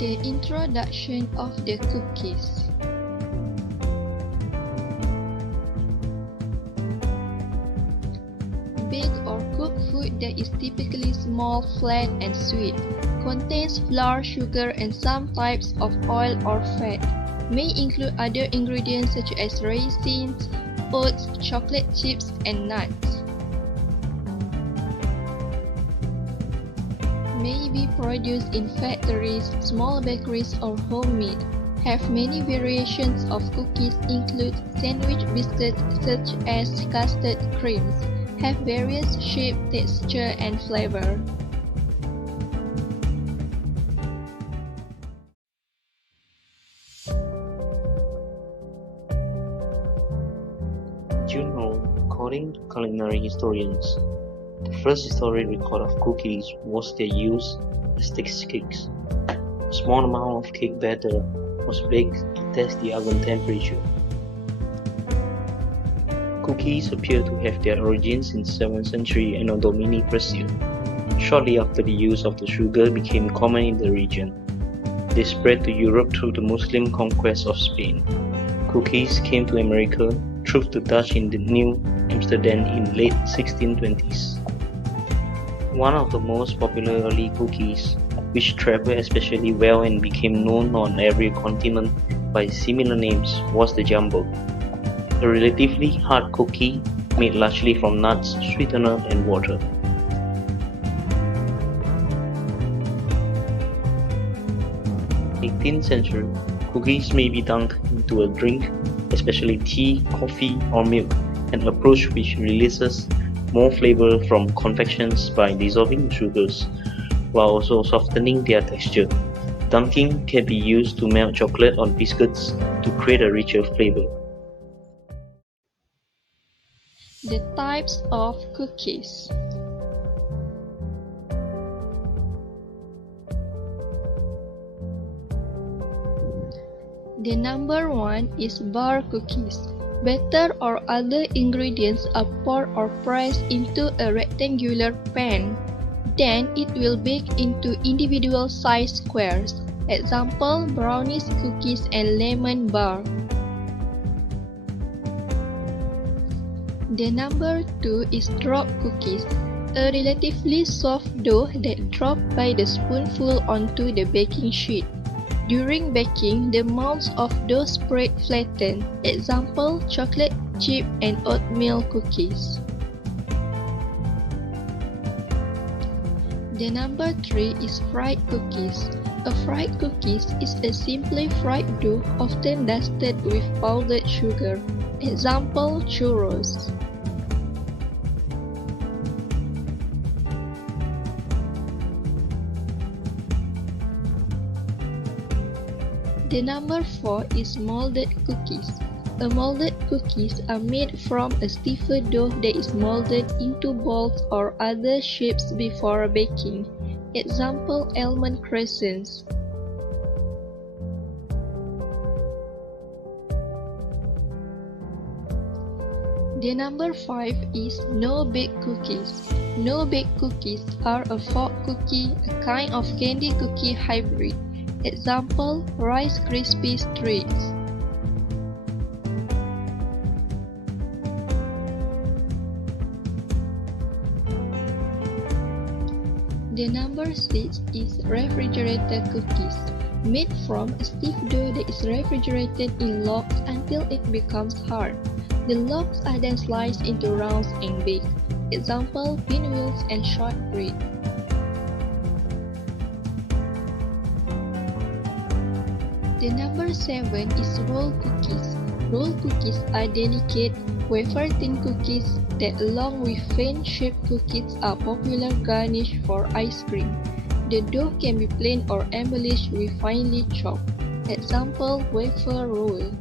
The introduction of the cookies. Baked or cooked food that is typically small, flat, and sweet, contains flour, sugar, and some types of oil or fat. May include other ingredients such as raisins, oats, chocolate chips, and nuts. May be produced in factories, small bakeries, or homemade. Have many variations of cookies include sandwich biscuits such as custard creams. Have various shape, texture, and flavor. Did you know, according to culinary historians, the first historic record of cookies was their use as taste cakes. A small amount of cake batter was baked to test the oven temperature. Cookies appear to have their origins in the 7th century in Domini, Brazil. Shortly after the use of the sugar became common in the region, they spread to Europe through the Muslim conquest of Spain. Cookies came to America through the Dutch in the New Amsterdam in late 1620s. One of the most popular early cookies, which traveled especially well and became known on every continent by similar names, was the jumbo. A relatively hard cookie made largely from nuts, sweetener, and water. In the 18th century, cookies may be dunked into a drink, especially tea, coffee, or milk, an approach which releases more flavor from confections by dissolving sugars, while also softening their texture. Dunking can be used to melt chocolate on biscuits to create a richer flavor. The types of cookies. The number one is bar cookies. Batter or other ingredients are poured or pressed into a rectangular pan. Then it will bake into individual sized squares. Example, brownies, cookies, and lemon bar. The number two is drop cookies, a relatively soft dough that dropped by the spoonful onto the baking sheet. During baking, the mounds of dough spread flatten. Example, chocolate chip and oatmeal cookies. The number three is fried cookies. A fried cookies is a simply fried dough often dusted with powdered sugar. Example, churros. The number four is molded cookies. A molded cookies are made from a stiffer dough that is molded into balls or other shapes before baking. Example, almond crescents. The number five is no-bake cookies. No-bake cookies are a fork cookie, a kind of candy cookie hybrid. Example, Rice Krispies Treats. The number six is refrigerated cookies, made from a stiff dough that is refrigerated in logs until it becomes hard. The logs are then sliced into rounds and baked. Example, pinwheels and shortbread. The number seven is roll cookies. Roll cookies are delicate, wafer-thin cookies that, along with fan-shaped cookies, are popular garnish for ice cream. The dough can be plain or embellished with finely chopped. Example, wafer roll.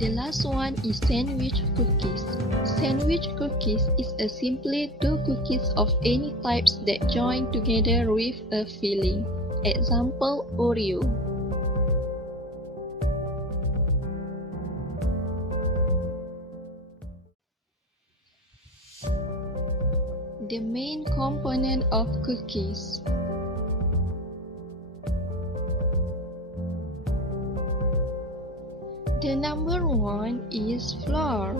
The last one is sandwich cookies. Sandwich cookies is a simply two cookies of any types that join together with a filling. Example, Oreo. The main component of cookies. The number 1 is flour.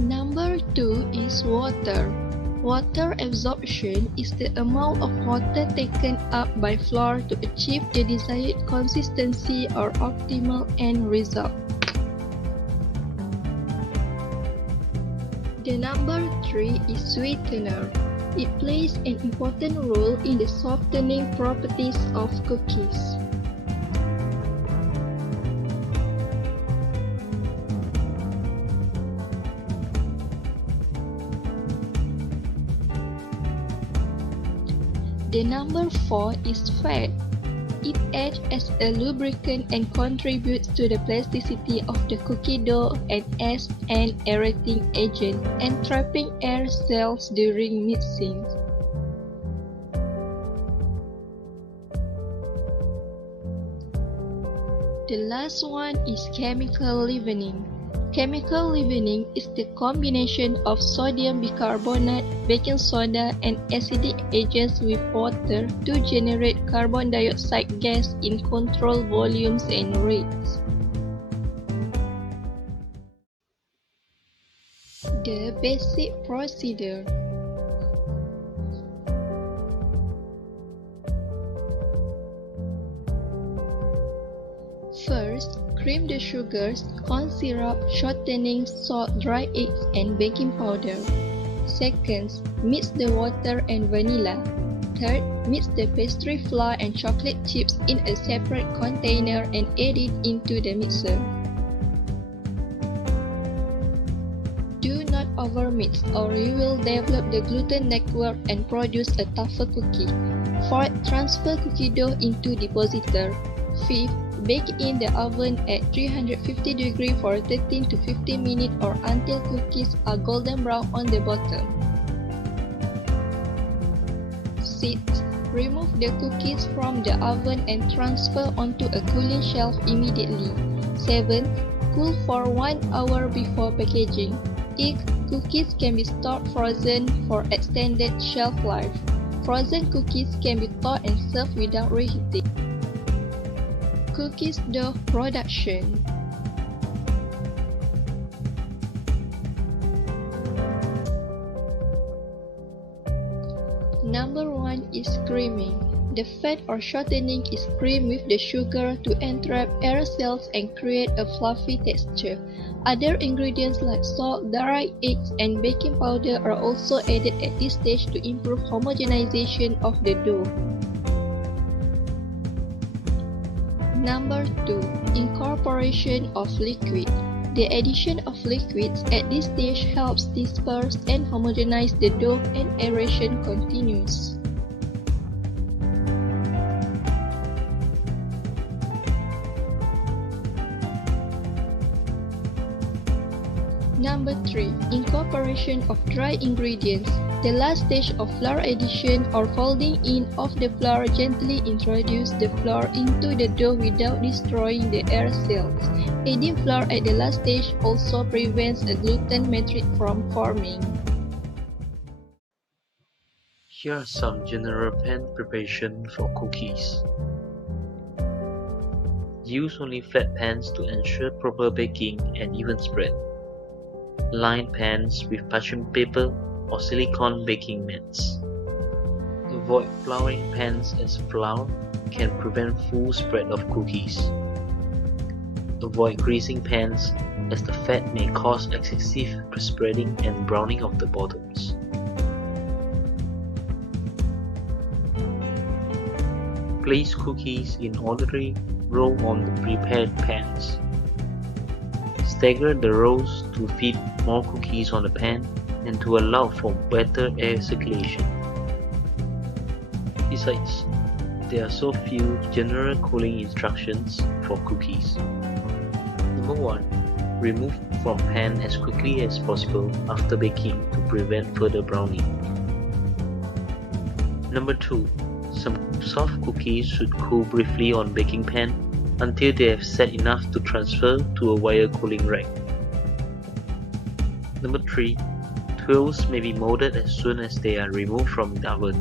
Number 2 is water. Water absorption is the amount of water taken up by flour to achieve the desired consistency or optimal end result. The number 3 is sweetener. It plays an important role in the softening properties of cookies. The number 4 is fat. It acts as a lubricant and contributes to the plasticity of the cookie dough and as an aerating agent and trapping air cells during mixing. The last one is chemical leavening. Chemical leavening is the combination of sodium bicarbonate, baking soda, and acidic agents with water to generate carbon dioxide gas in controlled volumes and rates. The basic procedure. First, cream the sugars, corn syrup, shortening, salt, dry eggs, and baking powder. Second, mix the water and vanilla. Third, mix the pastry flour and chocolate chips in a separate container and add it into the mixer. Do not overmix or you will develop the gluten network and produce a tougher cookie. Fourth, transfer cookie dough into depositor. Fifth, bake in the oven at 350 degrees for 13 to 15 minutes or until cookies are golden brown on the bottom. Sixth, remove the cookies from the oven and transfer onto a cooling shelf immediately. Seventh, cool for 1 hour before packaging. Eighth, cookies can be stored frozen for extended shelf life. Frozen cookies can be thawed and served without reheating. Cookies dough production. Number 1 is creaming. The fat or shortening is creamed with the sugar to entrap air cells and create a fluffy texture. Other ingredients like salt, dry eggs, and baking powder are also added at this stage to improve homogenization of the dough. Number 2. Incorporation of liquid. The addition of liquids at this stage helps disperse and homogenize the dough and aeration continues. Number 3. Incorporation of dry ingredients. The last stage of flour addition or folding in of the flour, gently introduce the flour into the dough without destroying the air cells. Adding flour at the last stage also prevents a gluten matrix from forming. Here are some general pan preparation for cookies. Use only flat pans to ensure proper baking and even spread. Line pans with parchment paper or silicone baking mats. Avoid flouring pans as flour can prevent full spread of cookies. Avoid greasing pans as the fat may cause excessive spreading and browning of the bottoms. Place cookies in orderly row on the prepared pans. Stagger the rows to fit more cookies on the pan and to allow for better air circulation. Besides, there are so few general cooling instructions for cookies. Number 1. Remove from pan as quickly as possible after baking to prevent further browning. Number 2. Some soft cookies should cool briefly on baking pan until they have set enough to transfer to a wire cooling rack. Number 3. Twills may be molded as soon as they are removed from the oven.